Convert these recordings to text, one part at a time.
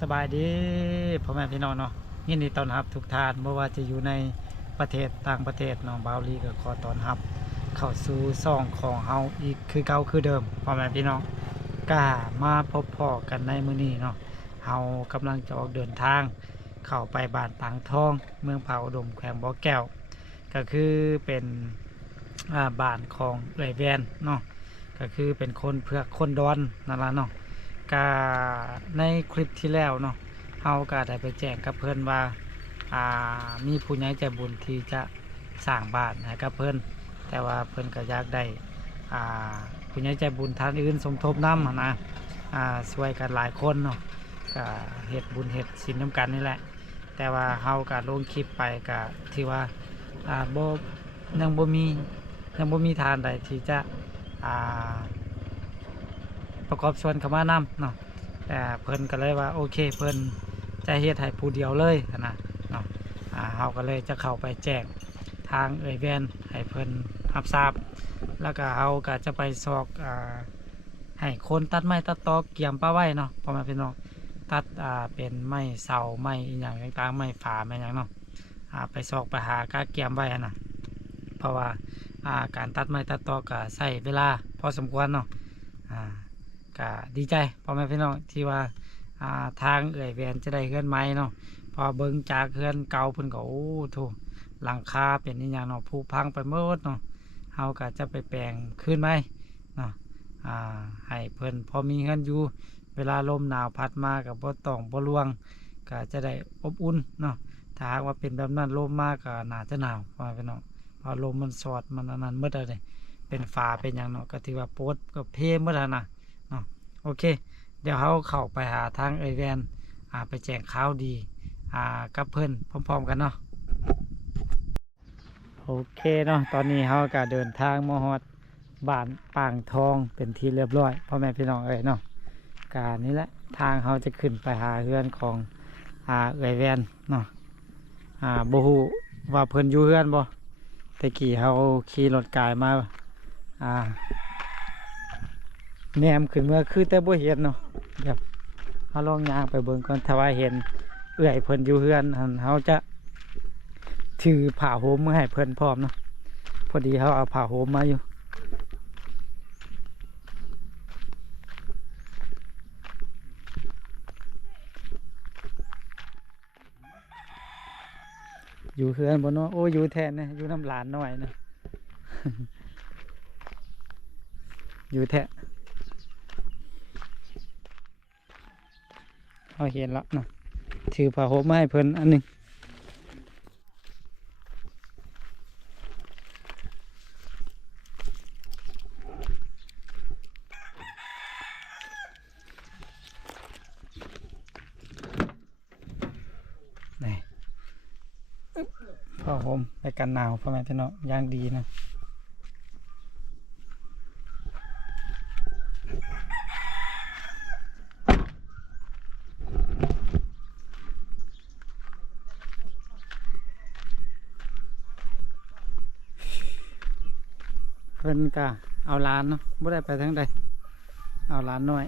สบายดีพ่อแม่พี่น้องเนาะยินดีต้อนรับทุกท่านไม่ว่าจะอยู่ในประเทศต่างประเทศเน้องบาวลีก็ขอต้อนรับ เข้าสู่ซ่องของเฮาอีกคือเก่าคือเดิมพ่อแม่พี่น้องกล้ามาพบพ่อกันในมื้อนี้เนาะเฮากำลังจะออกเดินทาง เข้าไปบ้านปางทอง เมืองเผาดมแขวงบ่อแก้ว ก็คือเป็นบ้านของเอื้อยแวนเนาะก็คือเป็นคนเพื่อคนดอนนั่นล่ะเนาะ กาในคลิปที่แล้วเนาะเฮาก็ได้ไปแจ้งกับเพิ่อนว่าอ่ามีผู้ใหญ่ใจบุญที่จะสร้างบ้านให้กับเพิ่อนแต่ว่าเพิ่อนก็อยากได้อ่าผู้ใหญ่ใจบุญท่านอื่นสมทบน้ำนะอ่าช่วยกันหลายคนเนาะก็เฮ็ดบุญเฮ็ดศีลนํกันนี่แหละ แต่ว่าเฮาก็ลงคลิปไปก็ที่ว่าอ่าบ่ยังบ่มียังบ่มีทานใดที่จะอ่า ประกอบส่วนคำว่านำเนาะแต่เพิ่นก็เลยว่าโอเคเพิ่นจะเฮ็ดให้ผู้เดียวเลยนะเนาะอ่าเฮาก็เลยจะเข้าไปแจ้งทางเอ่ยแวนให้เพิ่นรับทราบ แล้วก็เฮาก็จะไปซอกอ่าให้คนตัดไม้ตัดตอกเกี่ยมป้าไว้เนาะพอม่พี่น้องตัดอ่าเป็นไม้เสาไม้อีหยังต่างๆไม้ฝาไม้หยังเนาะอ่าไปซอกไปหากาเกี่ยมไว้นนะเพราะว่าอ่าการตัดไม้ตัดตอกก็ใช้เวลาพอสมควรเนาะอ่า ก็ดีใจพ่อแม่พี่น้องที่ว่าทางเอ่ยแวนจะได้เฮือนไม้เนาะพอเบิ่งจากเฮือนเก่าเพิ่นก็โอ้โถหลังคาเป็นอีหยังเนาะผุพังไปหมดเนาะเฮาก็จะไปแปลงคืนไหมเนาะให้เพิ่นพอมีเฮือนอยู่เวลาลมหนาวพัดมากับบ่ต้องบ่ลวงก็จะได้อบอุ่นเนาะถ้าหากว่าเป็นแบบนั้นลมมากก็หนาจะหนาวพ่อแม่พี่น้องพอลมมันสอดมันอันนั้นหมดเลยเป็นฟ้าเป็นหยังเนาะก็ถือว่าโปดก็เพหมดแล้วนะ โอเค เดี๋ยวเขาเข้าไปหาทางเอยแวนอ่าไปแจ้งข่าวดีอ่ากับเพื่อนพร้อมๆกันเนาะโอเคเนาะตอนนี้เขาก็เดินทางมาฮอดบ้านป่างทองเป็นที่เรียบร้อยพ่อแม่พี่น้องเอ้ยเนาะการนี้แหละทางเขาจะขึ้นไปหาเพื่อนของอ่าเอยแวนเนาะอ่าบูฮูว่าเพิ่อนอยู่เพื่อนบ่แต่กี้เขาขี่รถกายมาอ่า แนมขึ้นเมื่อคือแต่บ่เห็นเนาะเดี๋ยวเฮาลองยางไปเบิ่งก่อนถ้าว่าเห็น เอื้อยเพิ่นอยู่เฮือนหั่นเฮาจะถือผ้าห่มมาให้เพิ่นพร้อมเนาะพอดีเฮาเอาผ้าห่มมาอยู่อยู่เฮือนบ่เนาะโอ้อยู่แทนนะอยู่น้ำหลานหน่อยนะอยู่แท้ เขาเห็นแล้วนะถือผ้าห่มมาให้เพิ่นอันหนึ่งนี่อผ้าห่มในกันหนาวพ่อแม่พี่น้องย่างดีนะ เพิ่น ก็เอาหลานเนาะบ่ได้ไปทางใดเอาหลานน้อย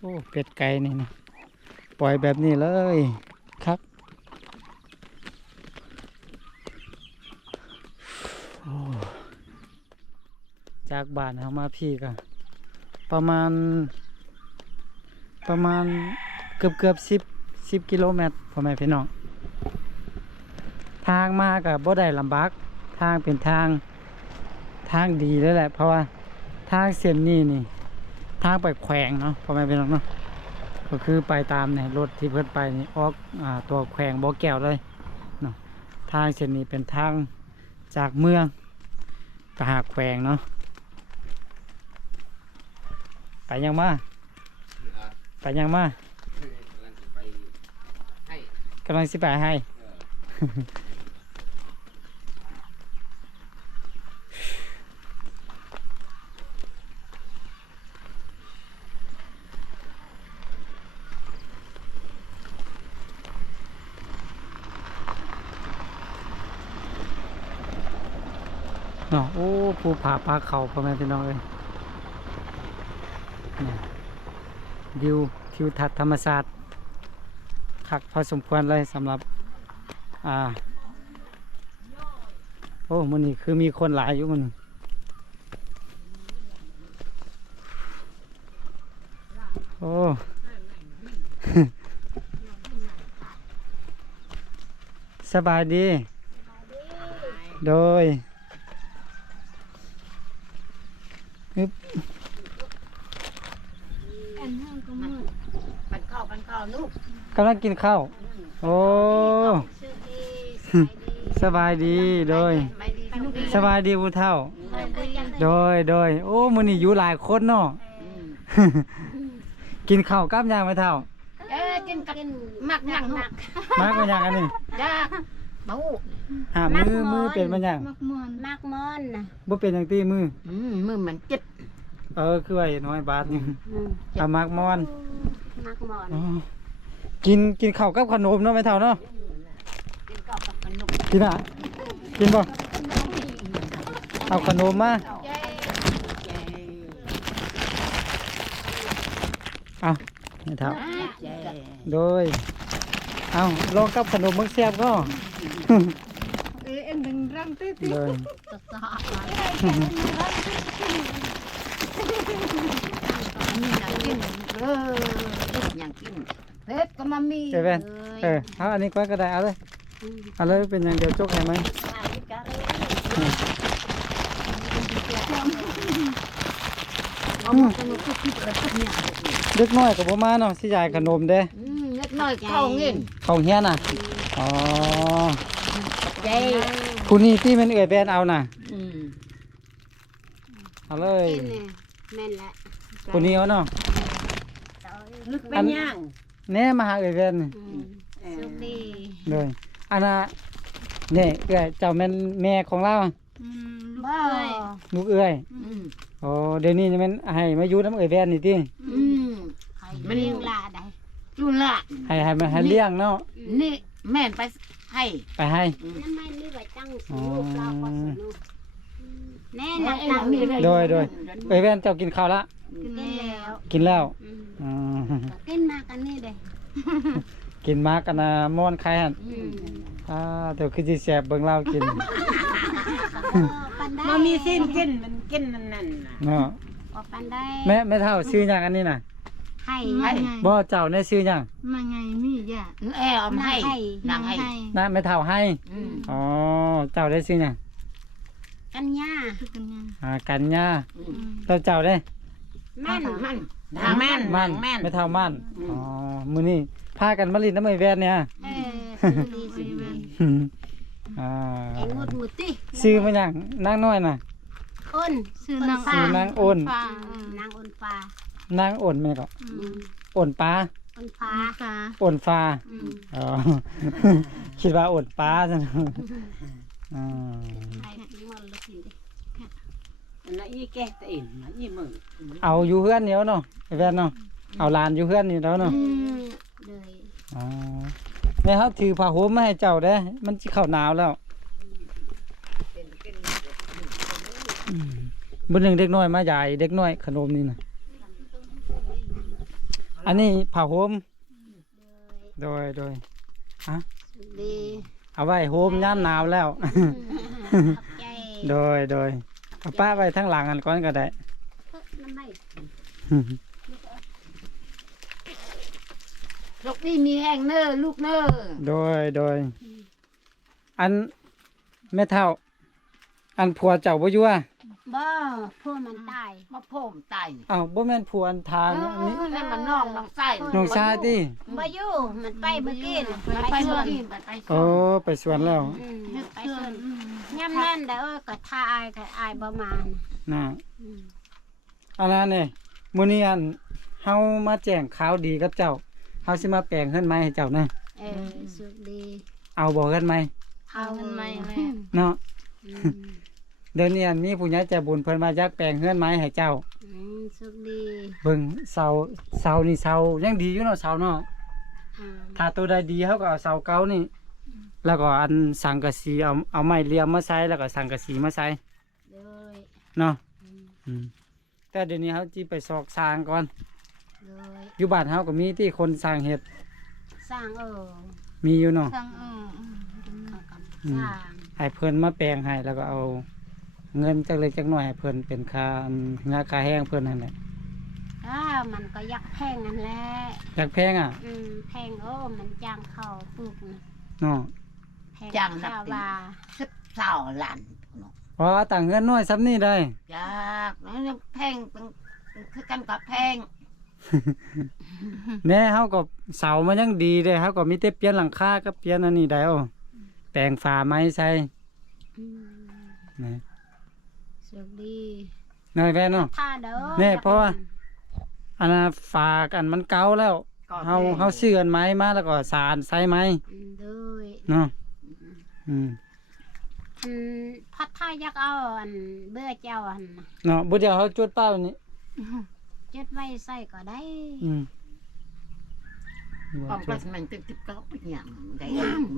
โอ้เป็ดไก่นี่นะปล่อยแบบนี้เลยครับ โอ้ จากบ้านเขามาพี่ก็ประมาณ ประมาณเกือบเกือบสิบสิบกิโลเมตรพ่อแม่พี่น้องทางมากับบ่ได้ลำบากทางเป็นทางทางดีแล้วแหละ เพราะว่าทางเส้นนี้นี่ ทางไปแขวงเนาะพ่อแม่พี่น้องเนาะก็คือไปตามเนี่ยรถที่เพิ่นไปนี่ออกอตัวแขวงบ่อแก้วเลยเนาะทางเส้นนี้เป็นทางจากเมืองไปหาแขวงเนาะ ไปยังมาไปยังมากำลังสิไปให้เนาะโอ้ภูผาปลาเขาพ่อแม่พี่น้องเลย วิวทิวทัศน์ธรรมศาสตร์คักพอสมควรเลยสำหรับ อ่า โอ้มันนี่คือมีคนหลายอยู่มันโอ้สบายดี โดยอึ๊บ อันห้างก็มืด ปัน ข้าวปันข้าวลูกกำลังกินข้าว โอ้ ชื่อดีสบายดีโดย ไม่ดีลูกดีสบายดีผู้เฒ่าสบายดีโดยโดยโอ้มันนี่อยู่หลายคนเนาะ กินข้าวกับหยังไหมเฒ่าเอ้กินกับมักหนังมักมากกว่าหยังอันนี้จ้าเบาหามือมือเป็นมันหยังมักมอนมักมอนนะบ่เป็นหยังตีมือ อืมมือมันจิตเออคือว่าเห็นน้อยบาทนี่อืมเอามากมอน มักมอนอ๋อกินกินข้าวกับขนมเนาะไหมเฒ่าเนาะกินข้าวกับขนมกินอะกินบ่เอาขนมมาเย้เอาไม่เฒ่าเย้โดยเอาลองกับขนมมึงแซ่บก็เอ้ยอันดึงรังตื้อโดย ตะสะมีหนังกินเอออย่างกินเผ็ดก็มามีเอเวนเออเอาอันนี้ก็ก็ได้เอาเลยเอาเลยเป็นอย่างเดียวจกให้ไหมเอามาขนมคุกคิดแล้วเนี่ยเด็กน้อยกับผมมาเนาะสิยายขนมเด้อืมเล็กน้อยเข้าเงินของเฮียน่ะอ๋อเย้ผู้นี้ที่มันเอื่อยแบนเอาน่ะอืมเอาเลย แม่นแหละ ผู้นี้เอาเนาะลึกเป็นย่างแน่มาหาเอ่ยแบนนี่สุขดีเลยอันน่ะเนี่ยเอ่ยเจ้าแม่นแม่ของเราอะอืมบ้าลูกเอ่ยอืมอ๋อเดี๋ยวนี้จะแม่นให้มาอยู่น้ำเอ่ยแบนนี่ติอืมมันเลี้ยงลาได้จุละให้ให้มาให้เลี้ยงเนาะนี่แม่นไปให้ไปให้นั่นไม่นี่ว่าจังสูบเราก็สนุกแน่นะไอ้ตัหลังงนี่เลยโดยโดยเอ่ยแบนเจ้ากินข้าวละ กินแล้วกินแล้วอืมอืมกินมากันนี่เด้กินมากกันนะม่อนใครหั่นอืมอ่าเดี๋ยวคือสิแสบเบิ่งเล่ากินปันได้มันมีสิ้นกินมันกินนั่นนั่นน่ะเนาะอปันได้แม่แม่เท่าซื้อหยังอันนี้น่ะให้มาไงบ่เจ้าได้ซื้อหยังมาไงมีอย่าเออเอามาให้นางให้นะแม่เท่าให้อืมอ๋อเจ้าได้ซื้อหยังกันย่าคือกันย่าอ่ากันยาอืมเจ้าเจ้าได้แม่นมันนางแม่นมันนางแม่นแม่เท่ามันอืมอ๋อ มื้อนี้พากันมาลินน้ำไอ้แวนเนี่ยเออสุดีสุดีอ่าไอ้งดมุติซื้อมาหยังนางน้อยน่ะ อ้นซื้อนางซื้อนางอ้น ฟ้านางอ้นฟ้านางอ่อนแม่ก็อืมอ่อนปลาอ้นฟ้าฟ้าอ่อนฟ้า อืมอ๋อ คิดว่าอ่อนปลาซั่นอ่า ดิน่ะอีแก่ตัวเองน่ะอีมึงเอาอยู่เฮือนเดียวเนาะไอ้แวนเนาะเอาหลานอยู่เฮือนนี่แล้วเนาะอืมเลยอ๋อแม่ครับถือผ้าห่มมาให้เจ้าเด้อมันสิเข้าหนาวแล้วอืมบนหนึ่งเด็กน้อยมาใหญ่เด็กน้อยขนมนี่นะอันนี้ผ้าห่มโดยโดยสุดีเอาไว้ห่มย่ามหนาวแล้ว ขอบใจ โดยโดย เอาป้าไว้ทั้งหลังกันก่อนก็ได้น้ำไม่ลูกนี่มีแห้งเน้อลูกเน้อโดยโดยอันแม่เท่า อันผัวเจ้าบ่อยู่อะบ่พวกมันตายมาโพมตายอ้าวบ่แม่นผัวอันทางอันนี้นั่นมันน้องน้องไส้น้องชายติบ่อยู่มันไปเมื่อกี้น่ะไปไปเมื่ส่อวนกี้ไปไปโอ้ไปสวนแล้วอืมไปส่วนย่ำนั่นแต่เออก็ท่าอายก็อายประมาณนะอืมอันนั้นนี่มื้อนี้อันเฮามาแจ้งข่าวดีกับเจ้าเฮาสิมาแปลงเฮือนไม้ให้เจ้านะเออสุดดี เอาบ่เฮือนไม้เอาเงินไหมแม่เนาะ เดี๋ยวนี้อันมีผู้ใหญ่ใจบุญเพิ่นมาอยากแปลงเฮือนไม้ให้เจ้าอืมสุดดีเบิ่งเสาเสานี่เสายังดีอยู่เนาะเสาเนาะอ่าถ้าตัวใดดีเขาก็เอาเสาเก่านี่ แล้วก็อันสังกะสีเอาเอาไม้เหลี่ยมมาใส่แล้วก็สังกะสีมาใส่อเนาะอืมแต่เดี๋ยวนี้เขาจีไปซอกสร้างก่อนเลยอยู่บ้านเขาก็มีที่คนสร้างเห็ดสร้างเออมีอยู่เนาะ ทางเออเขากำอืม สร้างให้เพิ่นมาแปลงให้แล้วก็เอา เงินจักเล็กจักน้อยให้เพิ่นเป็นค่าอันงาค่าแห้งเพิ่นนั่นแหละอ่ามันก็ยักแพงนั่นแหละอยากแพงอะอืมแพงโอ้มันจ้างเขาปลูกนะเนาะแพงจ้างนัข้าบวตีว่าสิบสาวล้านเนาะเพราะว่าต่างเงินน้อยซ้ำนี่ได้ จากนั้นยังแพงเป็นคือกันกับแพงแน่เฮาก็เสามันยังดีเด้เฮาก็มีแต่เปลี่ยนหลังคากับเปลี่ยนอันนี้ได้เอาแปลงฝาไม้ใส่อืมนะ สุขดีน้อยแว่นเนาะท่าเด้อแน่เพราะว่าอันน่ะฝากันมันเก่าแล้วเฮาเฮาซื้ออันไม้มาแล้วก็สานใส่ไม้อืมด้วยเนาะอืมอืมพัดท่ายักเอาอันเบื่อเจ้าอันน่ะเนาะบ่เดียวเฮาจุดเป้านี่จดไว้ใส่ก็ได้ อืมความปรารถนาตึกตึกก็เป็นอย่างได้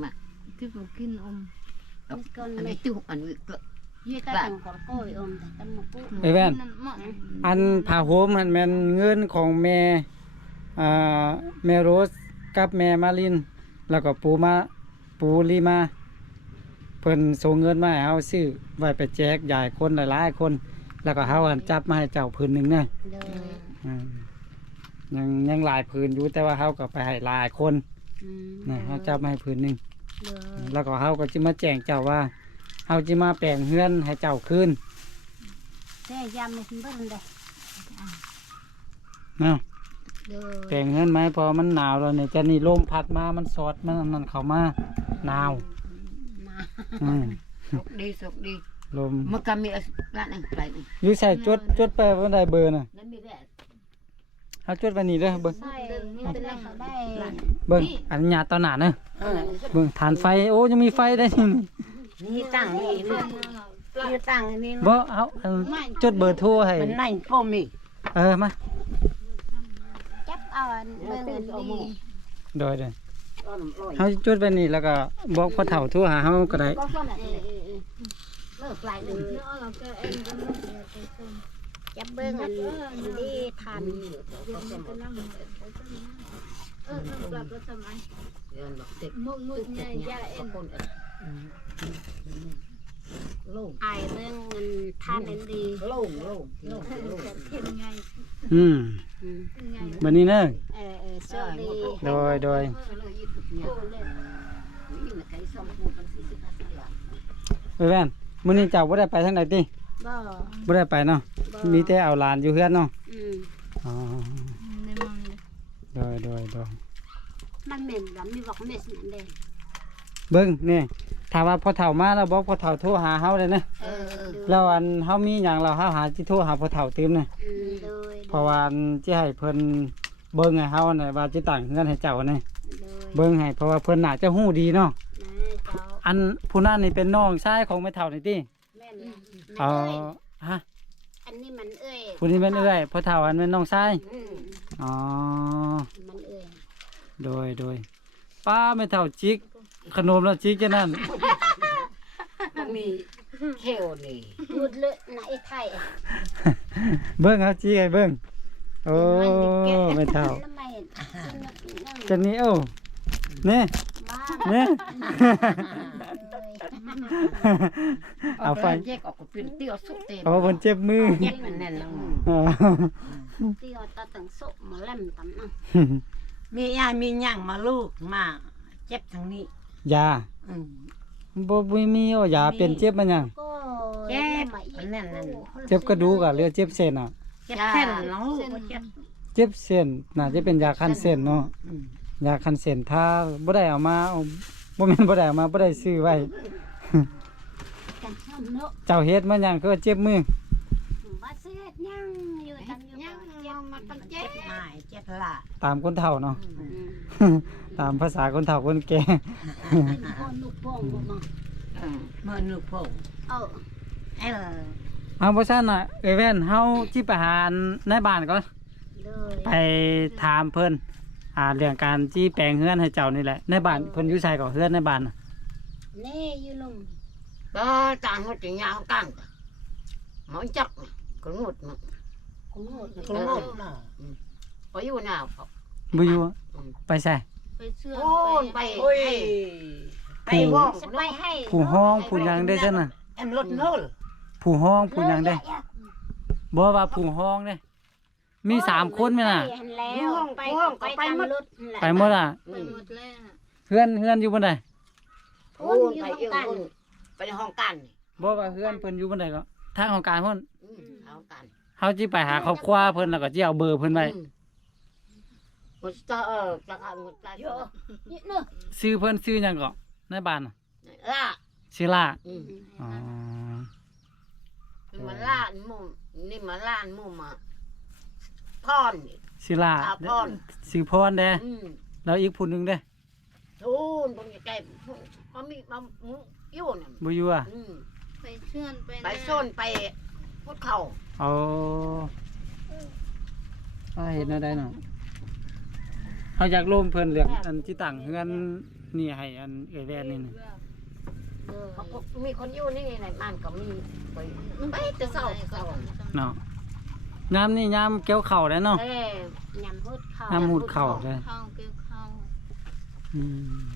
มาที่ผมกินอมมันก็อันไม่นี้ตู้อันนี้ก็ ยืดตาตังกอโก้ยอมแต่ตั้งมาปุ๊บไอ้แว่นนั่นเหมาะอันผ้าห่มมันแม่นเงินของแม่อ่าแม่โรสกับแม่มาลิน แล้วก็ปูมาปูลีมาเพิ่นส่งเงินมาให้เฮาซื้อไว้ไปแจกยายคนหลายๆคน แล้วก็เฮาหันจับมาให้เจ้าพื้นหนึงเด้อเลยอืมยังยังหลายพื้นอยู่แต่ว่าเฮาก็ไปให้หลายคนอืมนะเฮาจับมาให้พื้นหนึงเลยแล้วก็เฮาก็สิมาแจ้งเจ้าว่า เฮาสิมาแปลงเฮือนให้เจ้าคืนแต่ยำในคุณเบิ้ลเลยเนาะเลยแปลงเฮือนไหมพอมันหนาวแล้วเนี่ยจะนี่ลมพัดมามันสอดมันนั่นเข้ามาหนาวมาอืมสุกดีสุกดีลมมันก็มีร้านนึงไปนึงอยู่ใส่จดจดไปว่าได้เบอร์น่ะนั่นมีแค่เอาจดไว้นี่เด้อเบิ่งใส่ไม่เป็นไรเขาได้เบิ่งอันญาตต่อหน้าเด้อเออ เบิ่งฐานไฟโอ้ยังมีไฟได้นี่ นี่ตั้งนี่นี่นี่ตั้งนี่บ่เอาอันจดเบอร์โทรให้มันนั่นก็มีเออมาจับเอาอันเบิ้งอันดีโดยเด้อเฮาจดไว้นี่แล้วก็บอกพ่อเฒ่าโทรหาเฮาก็ได้ก็ซ่อมเออเออเออเลิกไล่เลยจับเบิ้งอันดีทันเออน้ำปลาก็ทำไมเดินบอกติดมุกมุกเนี่ยยาเอ็นคน โล่งไอายเบิ้งอันทันอันดีโล่งโล่งโล่งโล่งเห็นไงอืมอืมเป็นไงบัดนี้เด้อเออเออโชคดีโดยโดยเลยยึดเนี่ยนี่มันใครซ่อมพูดมันสิสิบห้าสิบล้านเอ้ยแว่นมื้อนี้เจ้าบ่ได้ไปทางใดติบ่บ่ได้ไปเนาะบ่มีแต่เอาหลานอยู่เฮือนเนาะอืมอ๋อในมังเลยโดยโดยโดยมันเหม็นแล้วมีบอกเม็ดนั่นเด้เบิ่งนี่ ถ้าว่าพ่อเฒ่ามาแล้วบอกพ่อเฒ่าโทรหาเฮาเลยนะเออดูแล้วอันเฮามีหยังเราเฮาหาสิโทรหาพ่อเฒ่าเต็มนะอืมโดยเพราะว่าอันสิให้เพิ่นเบิ่งให้เฮาน่ะว่าสิตั้งเงินให้เจ้านี่โดยเบิ่งให้เพราะว่าเพิ่นน่าจะฮู้ดีเนาะนะเจ้าอันผู้นั้นนี่เป็นน้องชายของแม่เฒ่านี่ติแม่นนะเอ๋อมันเอ้ยฮะอันนี้มันเอ้ยผู้นี้เป็นเอื้อยพ่อเฒ่าอันเป็นน้องชายอืมอ๋อ มันเอ้ยโดยโดยป้าแม่เฒ่าจิก ขนมแล้วจิกจังนั้นมันมีเขี้ยวนี่หยุดเลยนะไอ้ไทยเบิ่งเอาจิกให้เบิ่งโอ้แม่เฒ่าแล้วไม่เห็นนั่งจันนี้เอ้านี่บ้านี่เลยเอาไฟแยกออกเป็นเตี้ยวสุดเต็มเอาเพิ่นเจ็บมือแยกมันแน่นลงอ่าเตียวตาตังสุมาเล่มตำนังมียายมีย่างมาลูกมา เจ็บทางนี้ ยาอืมบ่บ่มีเอายาเป็นเจ็บมันหยังก็เจ็บมาอีมันแน่นนั่นเจ็บกระดูกอะหรือเจ็บเส้นอะ เจ็บเส้นน้องลูกเจ็บเจ็บเส้นน่าจะเป็นยาคันเส้นเนาะอืมยาคันเส้นถ้าบ่ได้เอามาเอาบ่แม่นบ่ได้เอามาบ่ได้ซื้อไว้ กันช่ำเนาะเจ้าเฮ็ดมันหยังคือเจ็บมือว่าเสียดยังอยู่ตังอยู่ยังเจ็บมันต้องเจ็บหายเจ็บละตามคนเฒ่าเนาะ อืม ตามภาษาคนเฒ่าคนแก่เป็นพ่อลูกโป่งบ่มาอืมเมื่อนึกพงเออเออเอาบ่ซั่นน่ะเอ้ยแว่นเฮาสิไปหาอันในบ้านก่อน เลยไปถามเพิ่นอ่าเรื่องการจี้แปลงเฮือนให้เจ้านี่แหละ ในบ้านเพิ่นอยู่ไสก็เฮือนในบ้านน่ะแน่อยู่ลุงก็ต่างหัวใจยาวกันหมอจักก็งดมั้ง cũng ngồi ก็งดไปอยู่หน้าเขาบ่อยู่ไปใส่ ไปเชื่อโอ้ยไป ôi ไปว่อง sẽ bay hay ผู้ห้องผู้หยังได้ซั่นน่ะ em lột nול ผู้ห้องผู้หยังได้บ่ว่าผู้ห้องเด้มีสามคนแม่น่ะ léo bay bay bay mất ไปหมดอะอืไปมหมดแล้วเฮือนเฮือนอยู่บ่ไดโอ้ยไปเองนู่นไปในห้องกันนี่บ่ว่าเฮือนเพิ่นอยู่บ่ไดก็ทางของการเพิ่นอืมห้องกันเฮาสิไปหาครอบครัวเพิ่นแล้วก็สิเอาเบอร์เพิ่นไว้อืม มันจะเออจะเอามันจะเยอะชื่อเพิ่นชื่อหยังก็ในบ้านน่ะล่าชื่อลาอืมอ๋อนี่มาล่านมุมนี่มาล่านมุมอะพรนี่ ชื่อลาตาพร ชื่อพรเด้อืมแล้วอีกผู้หนึงเด้ทูนผมจะแก่มันมีมันมุอยู่น่ะบ่อยู่อะอืมไปเชื่อนไปไปโซนไปพุทธเขาเอาอ่าเห็นได้เนาะ เฮาอยากร่วมเพิ่นเรื่องอันที่ตั้งเฮือนนี่ให้อันเอแวนนี่น่ะเขาก็มีคนอยู่นี่ในบ้านก็มีไปไปแต่เศร้าเศร้าเนาะยามนี่ยามเกี่ยวข้าวแล้วเนาะเอ้ย nhằm hút ยาม khẩu หูดข้าวเลยเข้าเกี่ยวเข้าอืม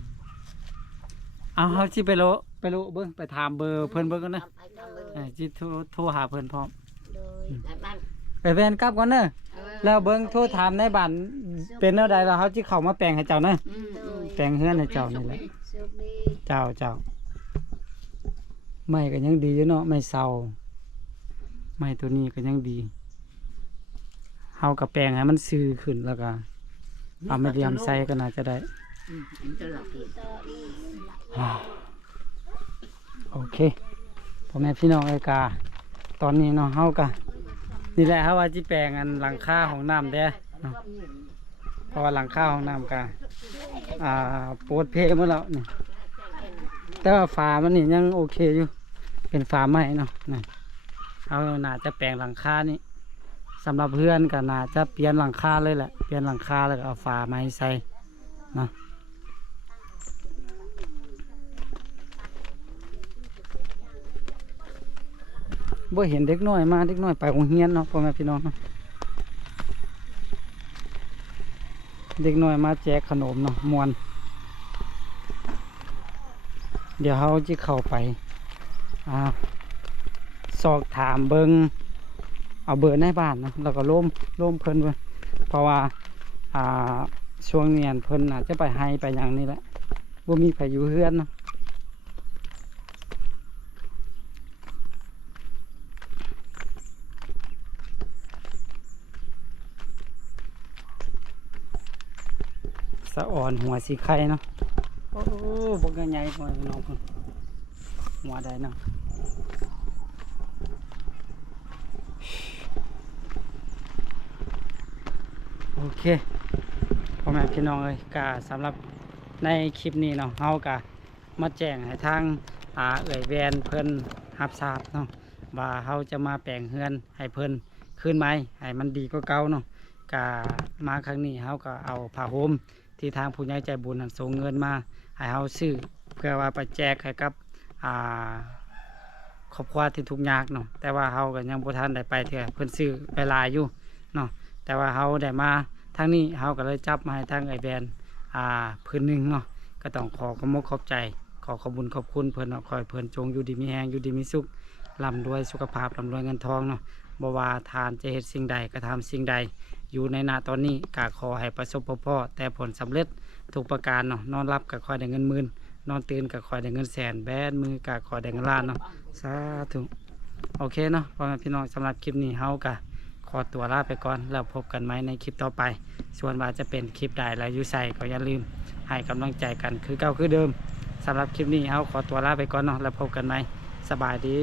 เอาเฮาสิไปโลไปโลเบิ่งไปถามเบอร์เพิ่นเบิ่งกันนะไปทำเลยเอ้ยสิโทรโทรหาเพิ่นพร้อม rồi ในบ้านไปแวนกลับก่อนเด้อเออ แล้วเบิ่งโทรถามในบ้านเป็นแนวใดแล้วเฮาสิเข้ามาแปลงให้เจ้านะอืมอืมแปลงเฮือนให้เจ้านี่แหละ sụp đi เจ้าเจ้าไม่ก็ยังดีอยู่เนาะไม่เศร้าไม่ตัวนี้ก็ยังดีเฮากับแปลงให้มันซื่อขึ้นแล้วก็เอาไม่เรียมใส่ก็น่าจะได้ อืมมันจะหลับอีกโอเคพ่อแม่พี่น้องเอกา ตอนนี้เนาะเฮากะ นี่แหละเฮาว่าจิแปลงอันหลังคาของน้ำเด้เนาะเพราะว่าหลังคาของน้ำกะอ่าโปวดเพหมดแล้วนี่แต่ว่าฝามันนี่ยังโอเคอยู่ เป็นฝาไม้เนาะนี่เฮาหนาจะแปลงหลังคานี่สำหรับเพื่อนก็น่าจะเปลี่ยนหลังคาเลยแหละ เปลี่ยนหลังคาแล้วก็เอาฝาไม้ใส่เนาะ บ่เห็นเด็กน้อยมาเด็กน้อยไปโรงเรียนเนาะพ่อแม่พี่น้องเนาะเด็กน้อยมาแจกขนมเนาะมวน เดี๋ยวเขาจะเข้าไปอสอบถามเบิงเอาเบอร์ในบ้านเนาะแล้วก็ร่มร่มเพิ่นเว้ยเพราะว่าอ่าช่วงเนียนเพิ่นอาจจะไปให้ไปอย่างนี้แหละว่ามีใครอยู่เฮือนนะ สะ อ่อนหัวสีไข่เนาะ โอ้บกใหญ่ๆพ่อพี่น้องพุ่นหัวได้เนาะโอเคพ่อแม่พี่น้องเอ้ยกาสำหรับในคลิปนี้เนาะเฮากะมาแจ้งให้ทางอ่าเอ่ยแวนเพิ่นรับทราบเนาะว่าเฮาจะมาแปลงเฮือนให้เพิ่นขึ้นไหมให้มันดีกว่าเก่าเนาะกามาครั้งนี้เฮาก็เอาผ้าห่ม ที่ทางผู้ใหญ่ใจบุญนั้นส่งเงินมาให้เฮาซื้อเพื่อว่าไปแจกให้กับอ่าครอบครัวที่ทุกข์ยากเนาะแต่ว่าเฮาก็ยังบ่ทันได้ไปเถื่อเพิ่นซื้อไปหลายอยู่เนาะแต่ว่าเฮาได้มาทางนี้เฮาก็เลยจับมาให้ทางไอแบนอ่าพื้นหนึงเนาะก็ต้องขอขอบมกขอบใจ ขอขอบุญขอบคุณเพิ่นเนาะขอให้เพิ่นจงอยู่ดีมีแฮงอยู่ดีมีสุขร่ำรวยสุขภาพร่ำรวยเงินทองเนาะบ่ว่าทานจะเฮ็ดสิ่งใดกระทำสิ่งใด อยู่ในนาตอนนี้กาขอให้ประสบพบพ่อ แต่ผลสำเร็จทุกประการเนาะนอนรับก็คอยได้เงินหมื่นนอนตื่นก็คอยได้เงินแสนแบนมือก็คอยได้เงินล้านเนาะสาธุโอเคเนาะพ่อแม่พี่น้องสำหรับคลิปนี้เฮากะขอตัวลาไปก่อนแล้วพบกันไหมในคลิปต่อไป ส่วนว่าจะเป็นคลิปใดและยูใส่ก็อย่าลืมให้กำลังใจกันคือเก่าคือเดิมสำหรับคลิปนี้เฮาขอตัวลาไปก่อนเนาะแล้วพบกันไหมสบายดี